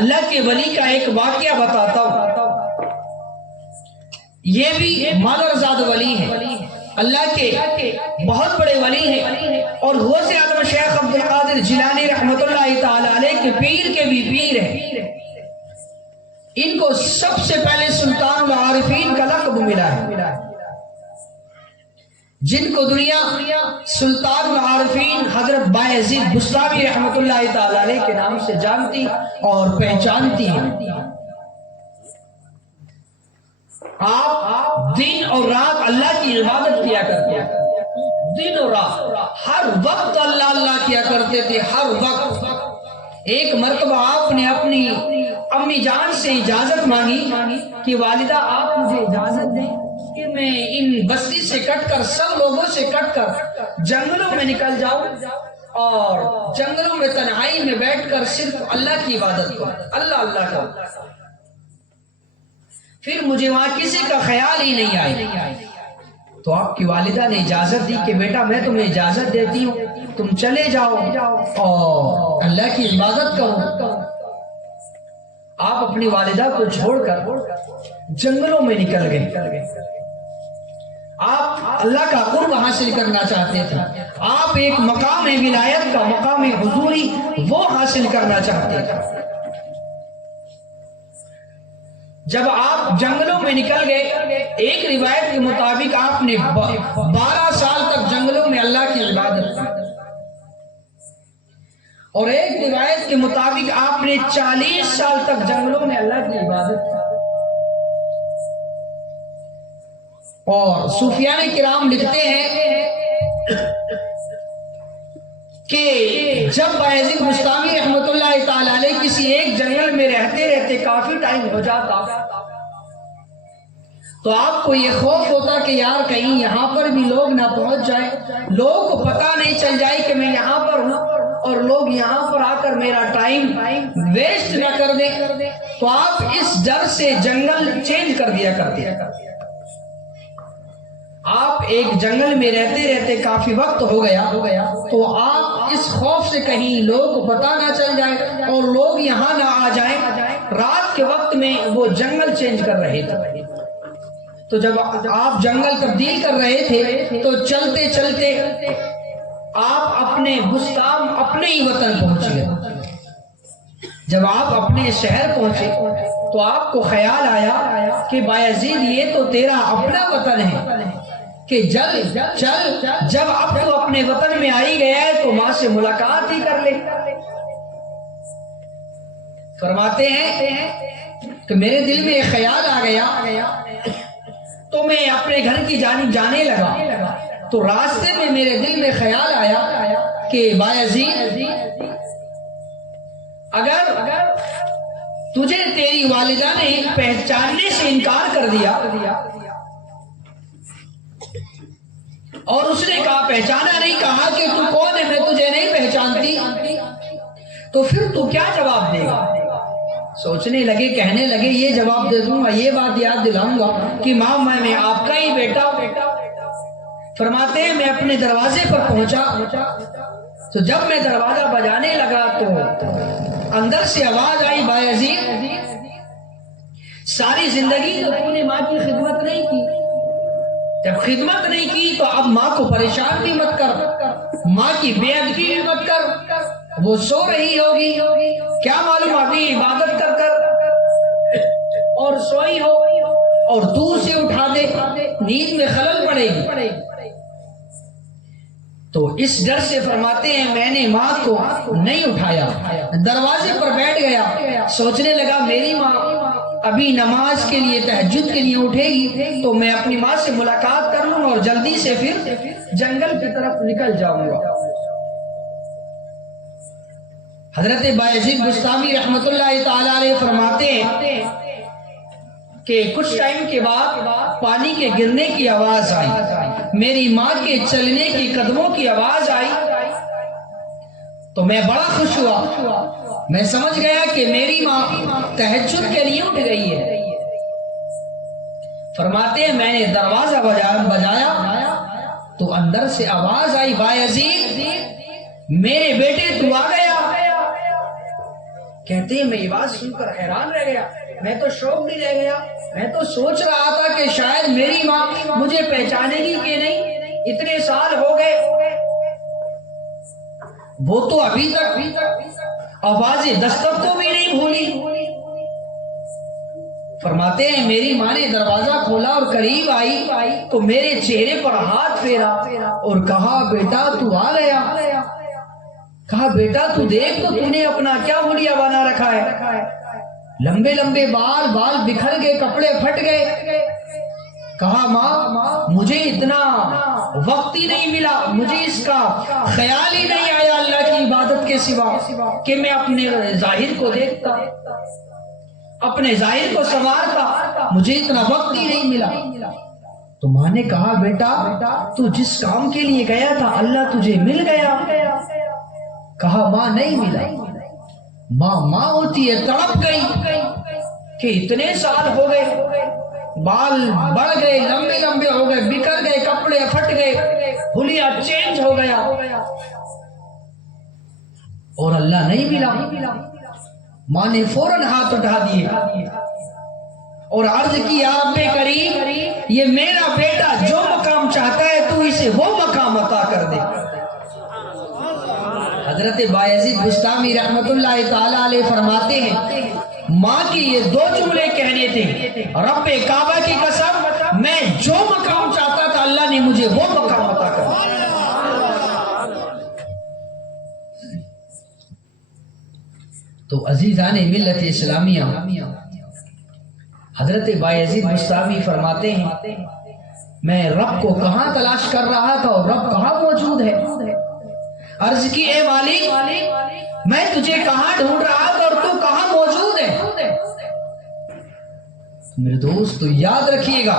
اللہ کے ولی کا ایک واقعہ بتاتا ہوں. یہ بھی مادرزاد ولی ہیں، اللہ کے بہت بڑے ولی ہیں، اور غوث اعظم شیخ عبد القادر جیلانی رحمۃ اللہ تعالی علیہ کے پیر کے بھی پیر ہیں. ان کو سب سے پہلے سلطان العارفین کا لقب ملا ہے. جن کو دنیا سلطان العارفین حضرت بایزید بستامی رحمۃ اللہ تعالی علیہ کے نام سے جانتی اور پہچانتی ہے. آپ دن اور رات اللہ کی عبادت کیا کرتے ہیں، دن اور رات ہر وقت اللہ اللہ کیا کرتے تھے، ہر وقت. ایک مرتبہ آپ نے اپنی امی جان سے اجازت مانگی کہ والدہ آپ مجھے اجازت دیں کہ میں ان بستی سے کٹ کر، سب لوگوں سے کٹ کر جنگلوں میں نکل جاؤں اور جنگلوں میں تنہائی میں بیٹھ کر صرف اللہ کی عبادت کروں، اللہ اللہ کروں. پھر مجھے وہاں کسی کا خیال ہی نہیں آئے. تو آپ کی والدہ نے اجازت دی کہ بیٹا میں تمہیں اجازت دیتی ہوں، تم چلے جاؤ اور اللہ کی عبادت کرو. آپ اپنی والدہ کو چھوڑ کر جنگلوں میں نکل گئے. آپ اللہ کا قرب حاصل کرنا چاہتے تھے، آپ ایک مقام ولایت کا، مقام حضوری وہ حاصل کرنا چاہتے تھے. جب آپ جنگلوں میں نکل گئے، ایک روایت کے مطابق آپ نے 12 سال تک جنگلوں میں اللہ کی عبادت کی، اور ایک روایت کے مطابق آپ نے 40 سال تک جنگلوں میں اللہ کی عبادت کی. اور صوفیان کرام لکھتے ہیں کہ جب بایزید بستامی رحمۃ اللہ تعالی علیہ کسی ایک جنگل میں رہتے رہتے کافی ٹائم ہو جاتا تو آپ کو یہ خوف ہوتا کہ یار کہیں یہاں پر بھی لوگ نہ پہنچ جائیں، لوگوں کو پتہ نہیں چل جائے کہ میں یہاں پر ہوں اور لوگ یہاں پر آ کر میرا ٹائم ویسٹ نہ کر دیں. تو آپ اس ڈر سے جنگل چینج کر دیا کرتے ہیں. آپ ایک جنگل میں رہتے رہتے کافی وقت ہو گیا تو آپ اس خوف سے کہیں لوگوں کو پتہ نہ چل جائے اور لوگ یہاں نہ آ جائیں، رات کے وقت میں وہ جنگل چینج کر رہے تھے. تو جب آپ جنگل تبدیل کر رہے تھے تو چلتے چلتے آپ اپنے بستان، اپنے ہی وطن پہنچ گئے. جب آپ اپنے شہر پہنچے تو آپ کو خیال آیا کہ بایزید یہ تو تیرا اپنا وطن ہے، کہ چل جب اب تو اپنے وطن میں آئی گیا ہے تو ماں سے ملاقات ہی کر لے. فرماتے ہیں کہ میرے دل میں ایک خیال آ گیا تو میں اپنے گھر کی جانب جانے لگا. تو راستے میں میرے دل میں خیال آیا کہ بایزید اگر تجھے تیری والدہ نے پہچاننے سے انکار کر دیا اور اس نے کہا پہچانا نہیں، کہا کہ تو کون ہے، میں تجھے نہیں پہچانتی، تو پھر تو کیا جواب دے گا؟ سوچنے لگے، کہنے لگے یہ جواب دے دوں گا، یہ بات یاد دلاؤں گا کہ ماں میں آپ کا ہی بیٹا ہوں. فرماتے ہیں میں اپنے دروازے پر پہنچا تو جب میں دروازہ بجانے لگا تو اندر سے آواز آئی، بایزید ساری زندگی تو تو نے ماں کی خدمت نہیں کی، جب خدمت نہیں کی تو اب ماں کو پریشان بھی مت کر، ماں کی بے ادبی بھی مت کر، وہ سو رہی ہوگی، کیا معلوم ابھی عبادت کر کر اور سوئی ہو اور تو اسے اٹھا دے، نیند میں خلل پڑے گی. تو اس ڈر سے فرماتے ہیں میں نے ماں کو نہیں اٹھایا، دروازے پر بیٹھ گیا، سوچنے لگا میری ماں ابھی نماز کے لیے، تہجد کے لیے اٹھے گی تو میں اپنی ماں سے ملاقات کر لوں اور جلدی سے پھر جنگل کی طرف نکل جاؤں گا. حضرت بایزید بستامی رحمۃ اللہ تعالی علیہ فرماتے ہیں کہ کچھ ٹائم کے بعد پانی کے گرنے کی آواز آئی، میری ماں کے چلنے کی قدموں کی آواز آئی تو میں بڑا خوش ہوا، میں سمجھ گیا کہ میری ماں تہجد کے لیے اٹھ گئی ہے. فرماتے ہیں میں نے دروازہ بجایا تو اندر سے آواز آئی، بایزید میرے بیٹے تو آ گیا، کہتے ہیں میں یہ بات سن کر حیران رہ گیا، میں تو شوق نہیں رہ گیا، میں تو سوچ رہا تھا کہ شاید میری ماں مجھے پہچانے گی کہ نہیں، اتنے سال ہو گئے، وہ تو ابھی تک آواز دستک کو بھی نہیں بھولی۔ فرماتے ہیں میری ماں نے دروازہ کھولا اور قریب آئی تو میرے چہرے پر ہاتھ پھیرا اور کہا بیٹا تو آ گیا۔ کہا بیٹا تو دیکھ تو نے اپنا کیا حلیہ بنا رکھا ہے، لمبے لمبے بال بکھر گئے، کپڑے پھٹ گئے۔ کہا ماں مجھے اتنا وقت ہی نہیں ملا، مجھے اس کا خیال ہی نہیں آیا اللہ کی عبادت کے سوا کہ میں اپنے ظاہر کو دیکھتا، اپنے ظاہر کو سنوارتا، مجھے اتنا وقت ہی نہیں ملا۔ تو ماں نے کہا بیٹا تو جس کام کے لیے گیا تھا اللہ تجھے مل گیا؟ کہا ماں نہیں ملا۔ ماں ہوتی ہے، تڑپ گئی کہ اتنے سال ہو گئے، بال بڑھ گئے، لمبے لمبے ہو گئے، بکھر گئے، کپڑے پھٹ گئے، حلیہ چینج ہو گیا اور اللہ نہیں ملا۔ ماں نے فوراً ہاتھ اٹھا دیے اور عرض کی یا رب کریم یہ میرا بیٹا جو مقام چاہتا ہے تو اسے وہ مقام عطا کر دے۔ حضرت بایزید بستامی رحمت اللہ تعالی علیہ فرماتے ہیں ماں کی یہ دو جملے کہنے تھے، رب کعبہ کی قسم میں جو مقام چاہتا تھا اللہ نے مجھے وہ مقام عطا کر دیا۔ تو عزیزان ملت اسلامیہ، حضرت بایزید بستامی فرماتے ہیں میں رب کو کہاں تلاش کر رہا تھا اور رب کہاں موجود ہے۔ عرض کی اے مالک میں تجھے کہاں ڈھونڈ رہا تھا اور تو کہاں موجود ہے۔ میرے دوست یاد رکھیے گا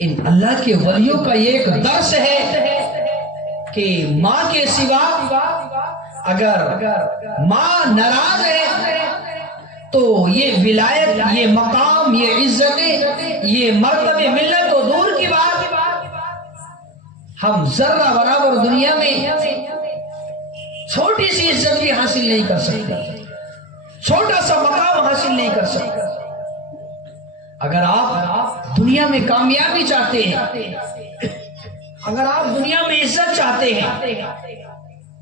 ان اللہ کے ولیوں کا یہ ایک درس ہے کہ ماں کے سوا اگر ماں ناراض ہے تو یہ ولایت، یہ مقام، یہ عزتیں، یہ مرتبے ملت تو دور کی بات، ہم ذرہ برابر دنیا میں چھوٹی سی عزت بھی حاصل نہیں کر سکتے، چھوٹا سا مقام حاصل نہیں کر سکتے۔ اگر آپ دنیا میں کامیابی چاہتے ہیں، اگر آپ دنیا میں عزت چاہتے ہیں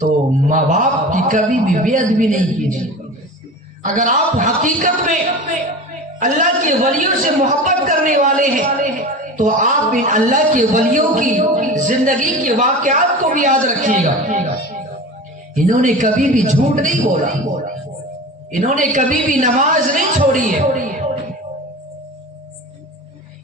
تو ماں باپ کی کبھی بھی بے ادبی نہیں کیجیے۔ اگر آپ حقیقت میں اللہ کے ولیوں سے محبت کرنے والے ہیں تو آپ ان اللہ کے ولیوں کی زندگی کے واقعات کو بھی یاد رکھیے گا۔ انہوں نے کبھی بھی جھوٹ نہیں بولا، انہوں نے کبھی بھی نماز نہیں چھوڑی ہے،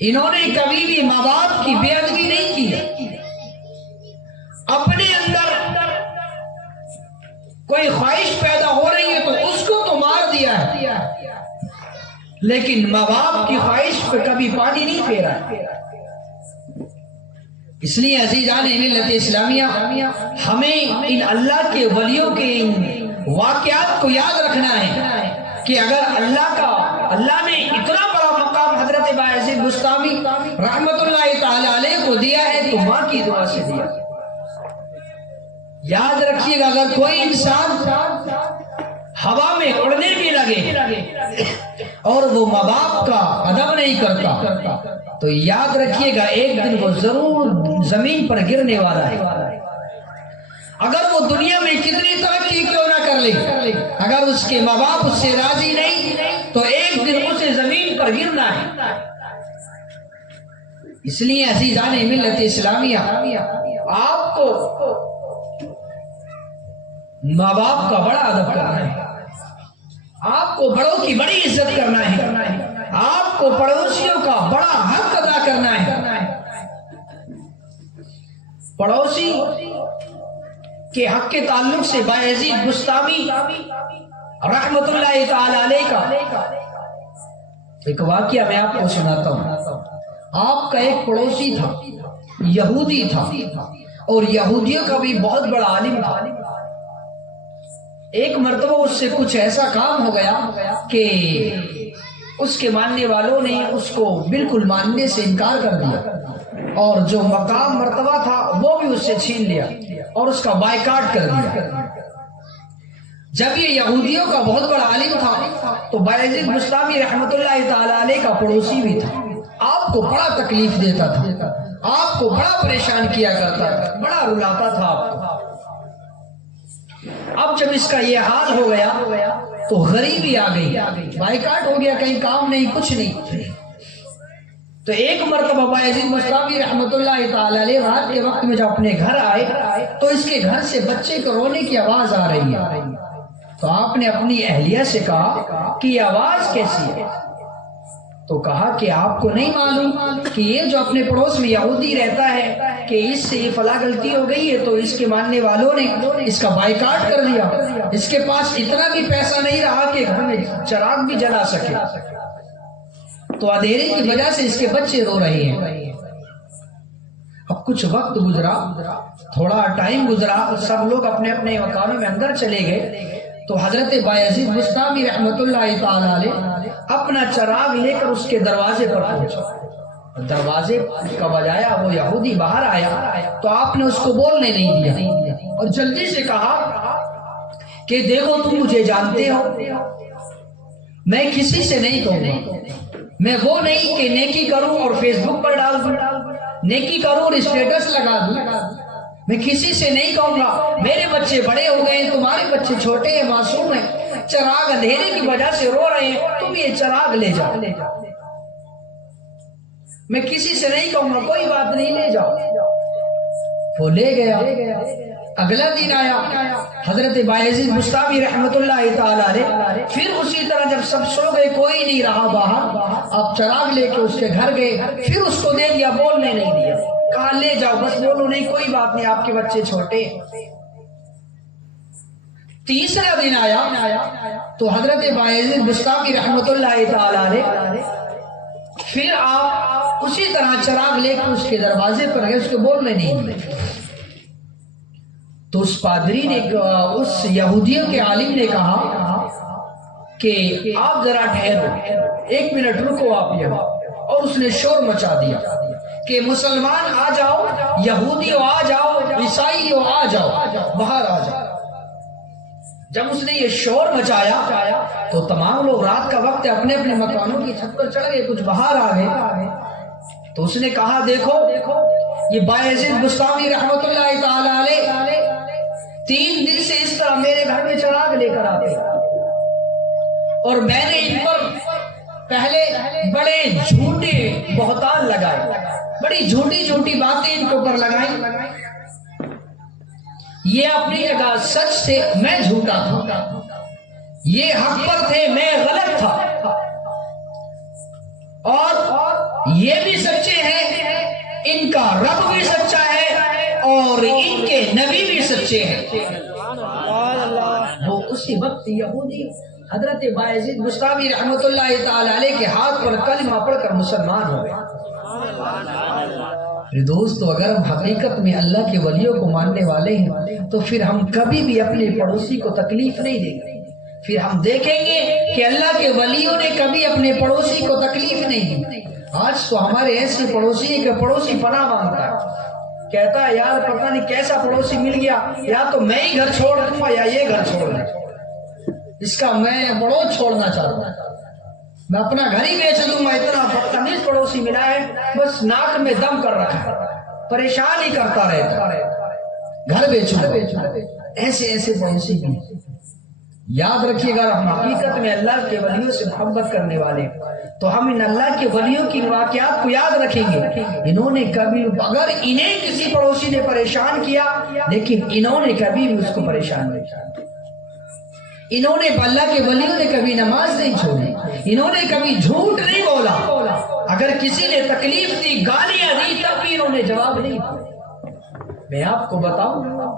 انہوں نے کبھی بھی ماں باپ کی بے ادبی نہیں کی۔ اپنے اندر کوئی خواہش پیدا ہو رہی ہے تو اس کو تو مار دیا ہے، لیکن ماں باپ کی خواہش پہ کبھی پانی نہیں پھیرا۔ اس لیے عزیزان ملت اسلامیہ ہمیں ان اللہ کے ولیوں کے واقعات کو یاد رکھنا ہے کہ اگر اللہ نے اتنا بڑا مقام حضرت بایزید بستامی رحمت اللہ تعالی علیہ کو دیا ہے تو ماں کی دعا سے دیا۔ یاد رکھیے گا اگر کوئی انسان ہوا میں اڑنے بھی لگے اور وہ ماں باپ کا ادب نہیں کرتا تو یاد رکھیے گا ایک دن وہ ضرور زمین پر گرنے والا ہے۔ اگر وہ دنیا میں کتنی ترقی کیوں نہ کر لے، اگر اس کے ماں باپ اس سے راضی نہیں تو ایک دن اسے زمین پر گرنا ہے۔ اس لیے عزیزان ملت اسلامیہ آپ کو ماں باپ کا بڑا ادب کرنا ہے، آپ کو بڑوں کی بڑی عزت کرنا ہے، آپ کو پڑوسیوں کا بڑا حق ادا کرنا ہے۔ پڑوسی کے حق کے تعلق سے بایزید بستامی رحمت اللہ تعالی علیہ کا ایک واقعہ میں آپ کو سناتا ہوں۔ آپ کا ایک پڑوسی تھا، یہودی تھا اور یہودیوں کا بھی بہت بڑا عالم تھا۔ ایک مرتبہ اس سے کچھ ایسا کام ہو گیا کہ اس کے ماننے والوں نے اس کو بالکل ماننے سے انکار کر دیا اور جو مقام مرتبہ تھا وہ بھی اس سے چھین لیا اور اس کا بائیکاٹ کر دیا۔ جب یہ یہودیوں کا بہت بڑا عالم تھا تو بایزید بسطامی رحمۃ اللہ تعالی علیہ کا پڑوسی بھی تھا. آپ کو بڑا تکلیف دیتا تھا, آپ کو بڑا پریشان کیا کرتا تھا, بڑا رلاتا تھا آپ کو. اب جب اس کا یہ حال ہو گیا تو غریبی آ گئی, بائیکاٹ ہو گیا, کہیں کام نہیں, کچھ نہیں. تو ایک مرتبہ بایزید بسطامی رحمۃ اللہ تعالی علیہ رات کے وقت میں جب اپنے گھر آئے تو اس کے گھر سے بچے کو رونے کی آواز آ رہی ہے. تو آپ نے اپنی اہلیہ سے کہا کہ یہ آواز کیسی ہے؟ تو کہا کہ آپ کو نہیں معلوم کہ یہ جو اپنے پڑوس میں یہودی رہتا ہے کہ اس سے یہ فلاں غلطی ہو گئی ہے تو اس کے ماننے والوں نے اس کا بائیکاٹ کر دیا, اس کے پاس اتنا بھی پیسہ نہیں رہا کہ گھر میں چراغ بھی جلا سکے, تو اندھیرے کی وجہ سے اس کے بچے رو رہے ہیں. اب کچھ وقت گزرا, تھوڑا ٹائم گزرا, سب لوگ اپنے اپنے مکانوں میں اندر چلے گئے. تو حضرت بایزید بسطامی رحمۃ اللہ تعالی علیہ اپنا چراغ لے کر اس کے دروازے پر پہنچا. دروازے کا بجایا, وہ یہودی باہر آیا تو آپ نے اس کو بولنے نہیں دیا اور جلدی سے کہا کہ دیکھو تم مجھے جانتے ہو, میں کسی سے نہیں کہوں گا, میں وہ نہیں کہ نیکی کروں اور فیس بک پر ڈال دوں, نیکی کروں اور اسٹیٹس لگا دوں, میں کسی سے نہیں کہوں گا. میرے بچے بڑے ہو گئے, تمہارے بچے چھوٹے ہیں, معصوم ہیں, چراغ اندھیرے کی وجہ سے رو رہے ہیں, تم یہ چراغ لے جاؤ. میں کسی سے نہیں کہوں گا, کوئی بات نہیں, لے جاؤ. وہ لے گیا. اگلا دن آیا, حضرت بایزید بسطامی رحمۃ اللہ تعالی علیہ پھر اسی طرح جب سب سو گئے, کوئی نہیں رہا باہر, اب چراغ لے کے اس کے گھر گئے, پھر اس کو دے دیا, بولنے نہیں دیا, کہا لے جاؤ, بس بولو نہیں, کوئی بات نہیں, آپ کے بچے چھوٹے. تیسرا دن آیا تو حضرت بایزید بسطامی رحمۃ اللہ تعالی علیہ پھر آپ اسی طرح چراغ لے کے اس کے دروازے پر گئے, اس کو بولنے نہیں دیا. تو اس پادری نے, اس یہودیوں کے عالم نے کہا کہ آپ ذرا ٹھہرو, 1 منٹ رکو آپ یہاں. اور اس نے شور مچا دیا کہ مسلمان آ جاؤ, یہودیوں آ جاؤ, عیسائیوں آ جاؤ, باہر آ جاؤ. جب اس نے یہ شور مچایا تو تمام لوگ, رات کا وقت اپنے اپنے مکانوں کی چھت پر چڑھ گئے, کچھ باہر آ گئے. تو اس نے کہا دیکھو یہ بایزید بسطامی رحمۃ اللہ تعالی علیہ 3 دن سے اس طرح میرے گھر میں چراغ لے کر آتے, اور میں نے ان پر پہلے بڑے جھوٹے بہتان لگائے, بڑی جھوٹی جھوٹی باتیں ان کے اوپر لگائیں. یہ اپنی جگہ سچ تھے, میں جھوٹا تھا, یہ حق پر تھے, میں غلط تھا, اور یہ بھی سچے ہیں, ان کا رب بھی سچا ہے اور ان کے نبی بھی سچے ہیں. وہ اسی وقت یہودی حضرت بایزید بسطامی رحمۃ اللہ تعالی علیہ کے ہاتھ پر کلمہ پڑھ کر مسلمان ہو گئے. دوستو, اگر ہم حقیقت میں اللہ کے ولیوں کو ماننے والے ہیں تو پھر ہم کبھی بھی اپنے پڑوسی کو تکلیف نہیں دیں گے. پھر ہم دیکھیں گے کہ اللہ کے ولیوں نے کبھی اپنے پڑوسی کو تکلیف نہیں دی. آج تو ہمارے ایسے پڑوسی ہیں کہ پڑوسی پناہ مانگتا ہے, کہتا ہے یار پتہ نہیں کیسا پڑوسی مل گیا, یا تو میں ہی گھر چھوڑ دوں گا یا یہ گھر چھوڑ دوں, اس کا میں پڑوس چھوڑنا چاہتا ہوں, میں اپنا گھر ہی بیچ دوں گا, اتنا بدتمیز پڑوسی ملا ہے, بس ناک میں دم کر رکھا ہے, پریشان ہی کرتا رہتا ہے, گھر بیچو. ایسے پڑوسی بھی. یاد رکھیے, اگر ہم حقیقت میں اللہ کے ولیوں سے محبت کرنے والے تو ہم ان اللہ کے ولیوں کی واقعات کو یاد رکھیں گے. انہوں نے کبھی, اگر انہیں کسی پڑوسی نے پریشان کیا, لیکن انہوں نے کبھی بھی اس کو پریشان نہیں کیا. انہوں نے, اللہ کے ولیوں نے کبھی نماز نہیں چھوڑی, انہوں نے کبھی جھوٹ نہیں بولا, اگر کسی نے تکلیف دی, گالیاں دی, تب بھی انہوں نے جواب نہیں دیا. میں آپ کو بتاؤں,